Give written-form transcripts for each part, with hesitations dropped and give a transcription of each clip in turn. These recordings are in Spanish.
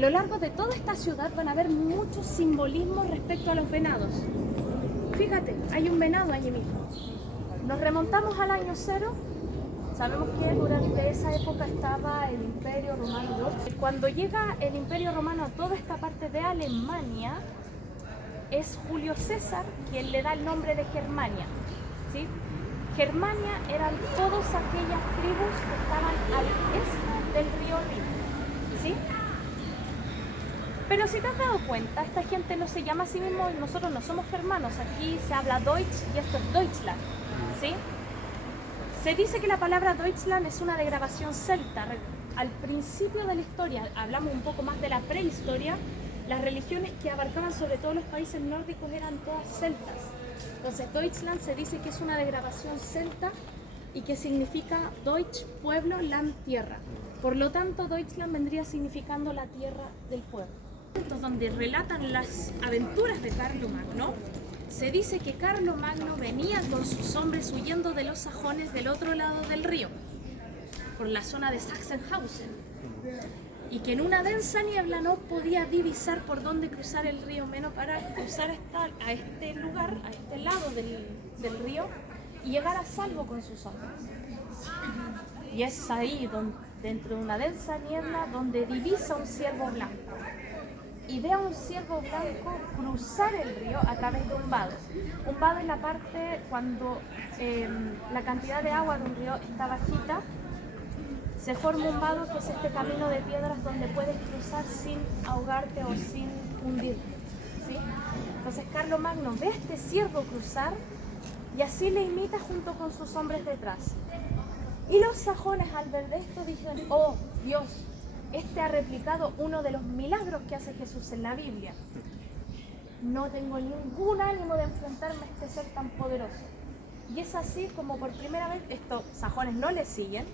lo largo de toda esta ciudad van a haber muchos simbolismos respecto a los venados. Fíjate, hay un venado allí mismo. Nos remontamos al año 0. Sabemos que durante esa época estaba el Imperio Romano. Cuando llega el Imperio Romano a toda esta parte de Alemania, es Julio César quien le da el nombre de Germania, ¿sí? Germania eran todas aquellas tribus que estaban al este del río Rin, ¿sí? Pero si te has dado cuenta, esta gente no se llama a sí mismo, nosotros no somos germanos, aquí se habla Deutsch y esto es Deutschland, ¿sí? Se dice que la palabra Deutschland es una degradación celta. Al principio de la historia, hablamos un poco más de la prehistoria, las religiones que abarcaban sobre todo los países nórdicos eran todas celtas. Entonces Deutschland se dice que es una degradación celta y que significa Deutsch, pueblo, Land, tierra. Por lo tanto, Deutschland vendría significando la tierra del pueblo. Donde relatan las aventuras de Carlomagno, se dice que Carlomagno venía con sus hombres huyendo de los sajones del otro lado del río, por la zona de Sachsenhausen, y que en una densa niebla no podía divisar por dónde cruzar el río Meno para cruzar a este lugar, a este lado del río, y llegar a salvo con sus hombres. Y es ahí, dentro de una densa niebla, donde divisa un ciervo blanco. Y ve a un ciervo blanco cruzar el río a través de un vado. Un vado es la parte cuando la cantidad de agua de un río está bajita, se forma un vado que es este camino de piedras donde puedes cruzar sin ahogarte o sin hundirte, ¿sí? Entonces Carlomagno ve a este ciervo cruzar y así le imita junto con sus hombres detrás. Y los sajones al ver de esto dijeron: oh Dios, este ha replicado uno de los milagros que hace Jesús en la Biblia. No tengo ningún ánimo de enfrentarme a este ser tan poderoso. Y es así como por primera vez estos sajones no le siguen.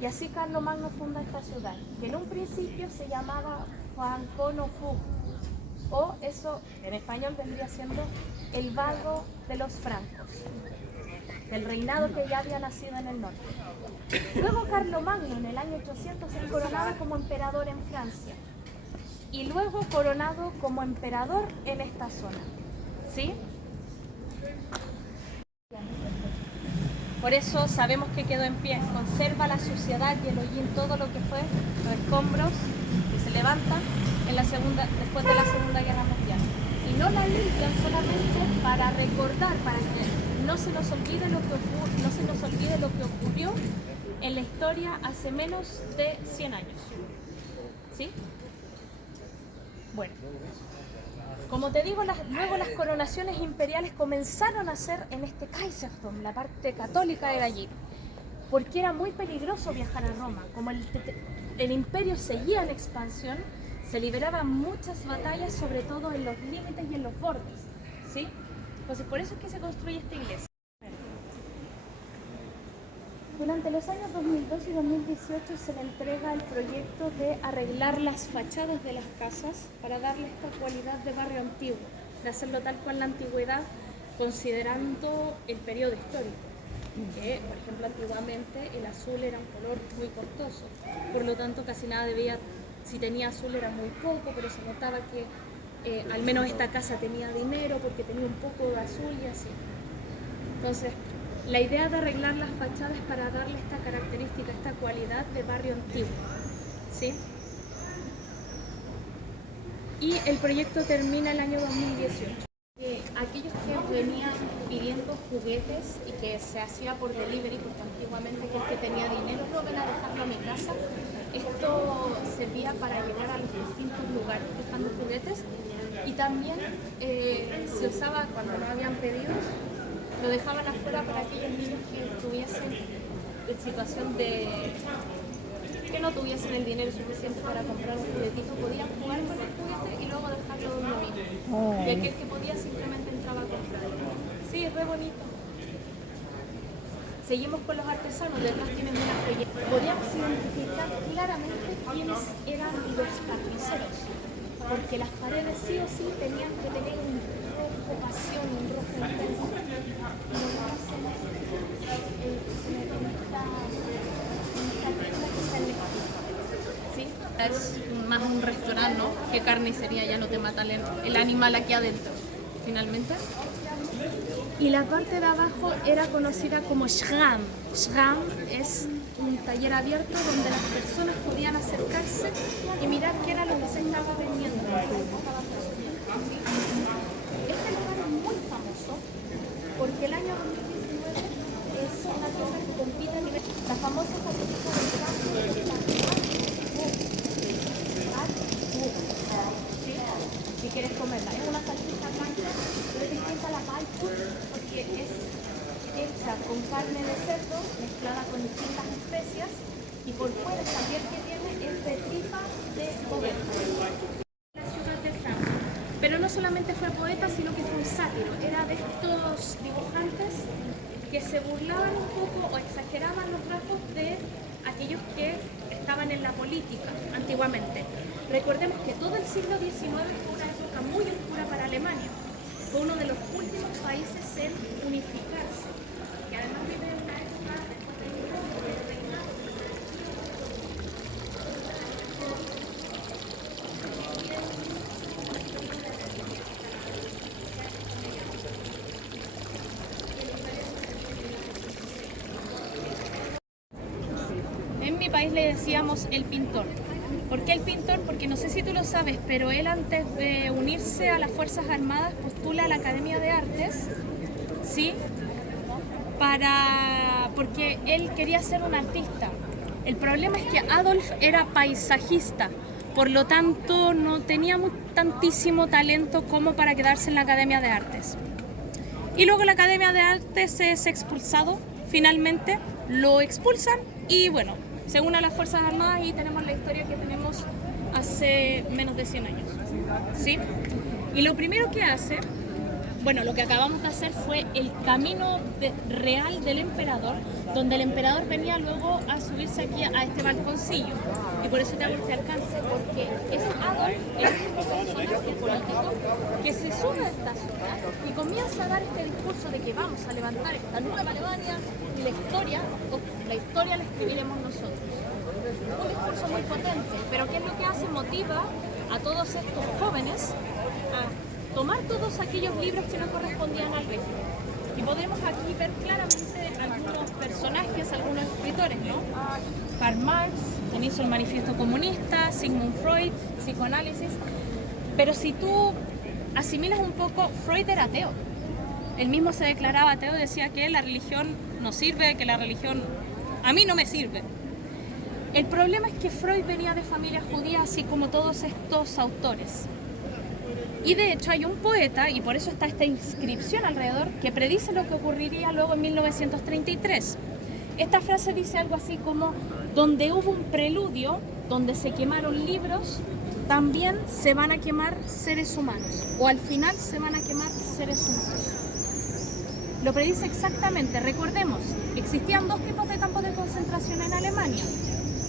Y así Carlomagno funda esta ciudad, que en un principio se llamaba Franconia, o eso en español vendría siendo el vado de los francos, del reinado que ya había nacido en el norte. Luego Carlomagno en el año 800 es coronado como emperador en Francia y luego coronado como emperador en esta zona, ¿sí? Por eso sabemos que quedó en pie, conserva la suciedad y el hollín, todo lo que fue los escombros que se levantan después de la Segunda Guerra Mundial. Y no la limpian solamente para recordar, para que no se nos olvide lo que ocurrió en la historia hace menos de 100 años. ¿Sí? Bueno. Como te digo, luego las coronaciones imperiales comenzaron a ser en este Kaisertum, la parte católica era allí, porque era muy peligroso viajar a Roma. Como el imperio seguía en expansión, se liberaban muchas batallas, sobre todo en los límites y en los bordes, ¿sí? Entonces por eso es que se construye esta iglesia. Durante los años 2002 y 2018 se le entrega el proyecto de arreglar las fachadas de las casas para darle esta cualidad de barrio antiguo, de hacerlo tal cual la antigüedad, considerando el periodo histórico. Que, por ejemplo, antiguamente el azul era un color muy costoso, por lo tanto casi nada si tenía azul era muy poco, pero se notaba que al menos esta casa tenía dinero porque tenía un poco de azul y así. Entonces, la idea de arreglar las fachadas es para darle esta característica, esta cualidad de barrio antiguo, ¿sí? Y el proyecto termina el año 2018. Aquellos que venían pidiendo juguetes y que se hacía por delivery, porque antiguamente aquel que tenía dinero no ven a dejarlo a mi casa, esto servía para llegar a los distintos lugares dejando juguetes, y también se usaba cuando no habían pedidos. Lo dejaban afuera para aquellos niños que estuviesen en situación de que no tuviesen el dinero suficiente para comprar un juguetito, podían jugar con el juguete y luego dejarlo donde mismo. Y aquel que podía simplemente entraba a comprar. Sí, es re bonito. Seguimos con los artesanos, detrás tienen una joyería. Podíamos identificar claramente quiénes eran los tapiceros, porque las paredes sí o sí tenían que tener un rojo pasión, un rojo intenso. Y lo que hacen en esta tienda que está en México, ¿sí? Es más un restaurante, ¿no? Que carnicería, ya no te mata el animal aquí adentro, finalmente. Y la parte de abajo era conocida como Shram. Shram es un taller abierto donde las personas podían acercarse y mirar qué era lo que se estaba vendiendo. Este lugar es muy famoso porque el año 2019 es una cosa que compite a nivel... La famosa salchicha del campo de la si quieres comerla. Es una salchicha blanca, pero es distinta a la palta porque es hecha con carne de cerdo mezclada con distintas especias y por fuera esta piel que tiene es de tripa de oveja. La ciudad de Francia. Pero no solamente fue poeta, sino que fue un sátiro. Era de estos dibujantes que se burlaban un poco o exageraban los rasgos de aquellos que estaban en la política antiguamente. Recordemos que todo el siglo XIX fue una época muy oscura para Alemania. Fue uno de los últimos países en unificarse. Y además vive en una época en mi país le decíamos el pintor. ¿Por qué el pintor? Porque no sé si tú lo sabes, pero él antes de unirse a las Fuerzas Armadas postula a la Academia de Artes, ¿sí? Porque él quería ser un artista. El problema es que Adolf era paisajista, por lo tanto no tenía tantísimo talento como para quedarse en la Academia de Artes. Y luego la Academia de Artes es expulsado, finalmente lo expulsan y bueno, se une a las Fuerzas Armadas y tenemos la historia que tenemos hace menos de 100 años, ¿sí? Y lo primero que hace, bueno, lo que acabamos de hacer fue el camino real del emperador, donde el emperador venía luego a subirse aquí a este balconcillo. Y por eso te hago este alcance, porque es Adolf, el único personaje político que se sube a esta ciudad y comienza a dar este discurso de que vamos a levantar esta nueva Alemania y la historia la escribiremos nosotros. Un discurso muy potente, pero ¿qué es lo que hace? Motiva a todos estos jóvenes a tomar todos aquellos libros que no correspondían al régimen. Y podemos aquí ver claramente algunos personajes, algunos escritores, ¿no? Karl Marx, quien hizo el Manifiesto Comunista, Sigmund Freud, psicoanálisis. Pero si tú asimilas un poco, Freud era ateo. Él mismo se declaraba ateo y decía que la religión no sirve, que la religión a mí no me sirve. El problema es que Freud venía de familia judía, así como todos estos autores. Y de hecho hay un poeta, y por eso está esta inscripción alrededor, que predice lo que ocurriría luego en 1933. Esta frase dice algo así como: donde hubo un preludio, donde se quemaron libros, también se van a quemar seres humanos, o al final se van a quemar seres humanos. Lo predice exactamente. Recordemos, existían dos tipos de campos de concentración en Alemania.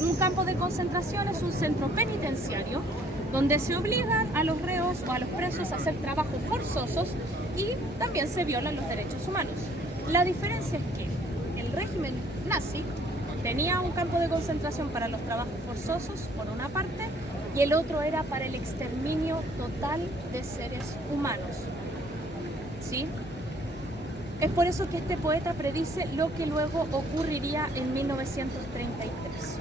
Un campo de concentración es un centro penitenciario donde se obligan a los reos o a los presos a hacer trabajos forzosos y también se violan los derechos humanos. La diferencia es que el régimen nazi tenía un campo de concentración para los trabajos forzosos, por una parte, y el otro era para el exterminio total de seres humanos. ¿Sí? Es por eso que este poeta predice lo que luego ocurriría en 1933.